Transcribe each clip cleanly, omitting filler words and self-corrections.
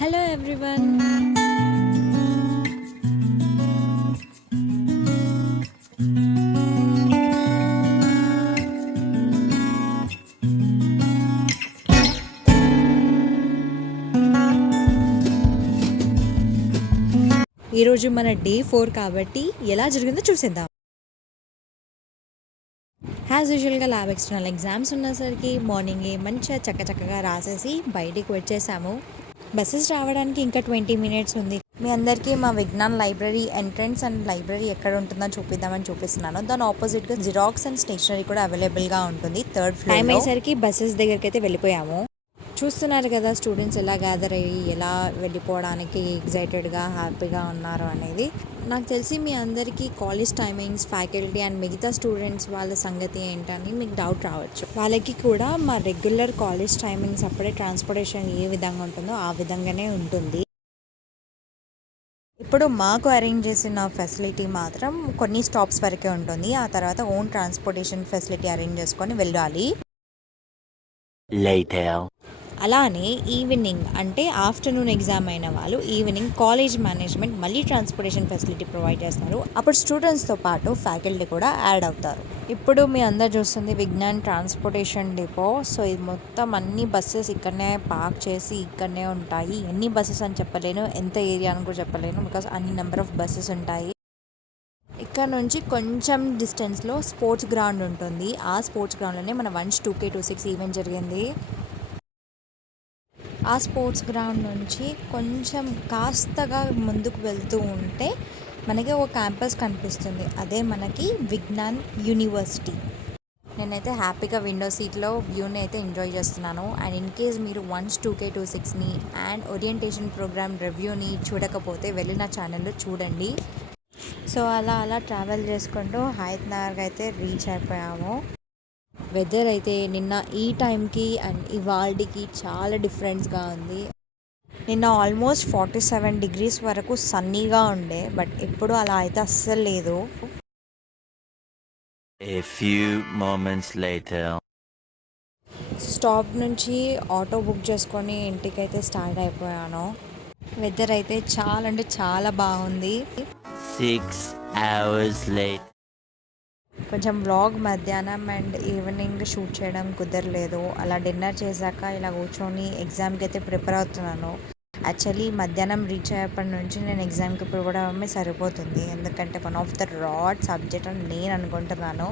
Hello everyone. ఈరోజు మన day 4 కాబట్టి ఎలా జరిగిందో చూసేద్దాం. యాజ్ యూజువల్గా ల్యాబ్ ఎక్స్టర్నల్ ఎగ్జామ్స్ ఉన్నసరికి మార్నింగే మంచిగా చక్కగా రాసేసి బయటికి వచ్చేసాము. బస్సెస్ రావడానికి ఇంకా 20 మినిట్స్ ఉంది. మీ అందరికీ మా Vignan library entrance and library ఎక్కడ ఉంటుందో చూపిద్దామని చూపిస్తున్నాను. దాని ఆపోజిట్గా జిరాక్స్ అండ్ స్టేషనరీ కూడా అవైలబుల్గా ఉంటుంది. Third floor. టైం అయ్యేసరికి బస్సెస్ దగ్గరికి అయితే వెళ్ళిపోయాము. చూస్తున్నారు కదా స్టూడెంట్స్ ఎలా గ్యాదర్ అయ్యి ఎలా వెళ్ళిపోవడానికి ఎగ్జైటెడ్గా హ్యాపీగా ఉన్నారు అనేది. నాకు తెలిసి మీ అందరికీ కాలేజ్ టైమింగ్స్, ఫ్యాకల్టీ అండ్ మిగతా స్టూడెంట్స్ వాళ్ళ సంగతి ఏంటని మీకు డౌట్ రావచ్చు. వాళ్ళకి కూడా మా రెగ్యులర్ కాలేజ్ టైమింగ్స్ అప్పుడే ట్రాన్స్పోర్టేషన్ ఏ విధంగా ఉంటుందో ఆ విధంగానే ఉంటుంది. ఇప్పుడు మాకు అరేంజ్ చేసిన ఫెసిలిటీ మాత్రం కొన్ని స్టాప్స్ వరకే ఉంటుంది. ఆ తర్వాత ఓన్ ట్రాన్స్పోర్టేషన్ ఫెసిలిటీ అరేంజ్ చేసుకొని వెళ్ళాలి. అలానే ఈవినింగ్ అంటే ఆఫ్టర్నూన్ ఎగ్జామ్ అయిన వాళ్ళు ఈవినింగ్ కాలేజ్ మేనేజ్మెంట్ మళ్ళీ ట్రాన్స్పోర్టేషన్ ఫెసిలిటీ ప్రొవైడ్ చేస్తున్నారు. అప్పుడు స్టూడెంట్స్తో పాటు ఫ్యాకల్టీ కూడా యాడ్ అవుతారు. ఇప్పుడు మీ అందరు చూస్తుంది విజ్ఞాన్ ట్రాన్స్పోర్టేషన్ డిపో. సో ఇది మొత్తం అన్ని బస్సెస్ ఇక్కడనే పార్క్ చేసి ఇక్కడనే ఉంటాయి. ఎన్ని బస్సెస్ అని చెప్పలేను, ఎంత ఏరియా అని కూడా చెప్పలేను, బికాస్ అన్ని నెంబర్ ఆఫ్ బస్సెస్ ఉంటాయి. ఇక్కడ నుంచి కొంచెం డిస్టెన్స్లో స్పోర్ట్స్ గ్రౌండ్ ఉంటుంది. ఆ స్పోర్ట్స్ గ్రౌండ్లోనే మన 2K26 ఈవెంట్ జరిగింది. ఆ స్పోర్ట్స్ గ్రౌండ్ నుంచి కొంచెం కాస్తగా ముందుకు వెళ్తూ ఉంటే మనకి ఒక క్యాంపస్ కనిపిస్తుంది. అదే మనకి విజ్ఞాన్ యూనివర్సిటీ. నేనైతే హ్యాపీగా విండో సీట్లో వ్యూని అయితే ఎంజాయ్ చేస్తున్నాను. అండ్ ఇన్ కేస్ మీరు 2K26ని అండ్ ఓరియంటేషన్ ప్రోగ్రామ్ రివ్యూని చూడకపోతే వెళ్ళి నా ఛానల్లో చూడండి. సో అలా ట్రావెల్ చేసుకుంటూ హయత్ నగర్కి అయితే రీచ్ అయిపోయాము. వెదర్ అయితే నిన్న ఈ టైంకి అండ్ ఇవాళకి చాలా డిఫరెన్స్గా ఉంది. నిన్న ఆల్మోస్ట్ 47 డిగ్రీస్ వరకు సన్నీగా ఉండే, బట్ ఇప్పుడు అలా అయితే అస్సలు లేదు. స్టాప్ నుంచి ఆటో బుక్ చేసుకొని ఇంటికైతే స్టార్ట్ అయిపోయాను. వెదర్ అయితే చాలా అంటే చాలా బాగుంది. 6 hours later. కొంచెం వ్లాగ్ మధ్యాహ్నం అండ్ ఈవినింగ్ షూట్ చేయడం కుదరలేదు. అలా డిన్నర్ చేశాక ఇలా కూర్చొని ఎగ్జామ్కి అయితే ప్రిపేర్ అవుతున్నాను. యాక్చువల్లీ మధ్యాహ్నం రీచ్ అయ్యేప్పటి నుంచి నేను ఎగ్జామ్కి ప్రిపేర్ అవ్వడమే సరిపోతుంది. ఎందుకంటే one of the rod subject అని నేను అనుకుంటున్నాను.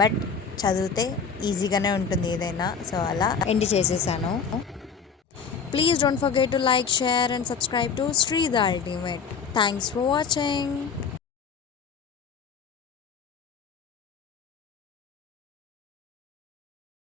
బట్ చదివితే ఈజీగానే ఉంటుంది ఏదైనా. సో అలా ఎండ్ చేసేసాను. Please don't forget to like, share and subscribe to Sri the ultimate. Thanks for watching.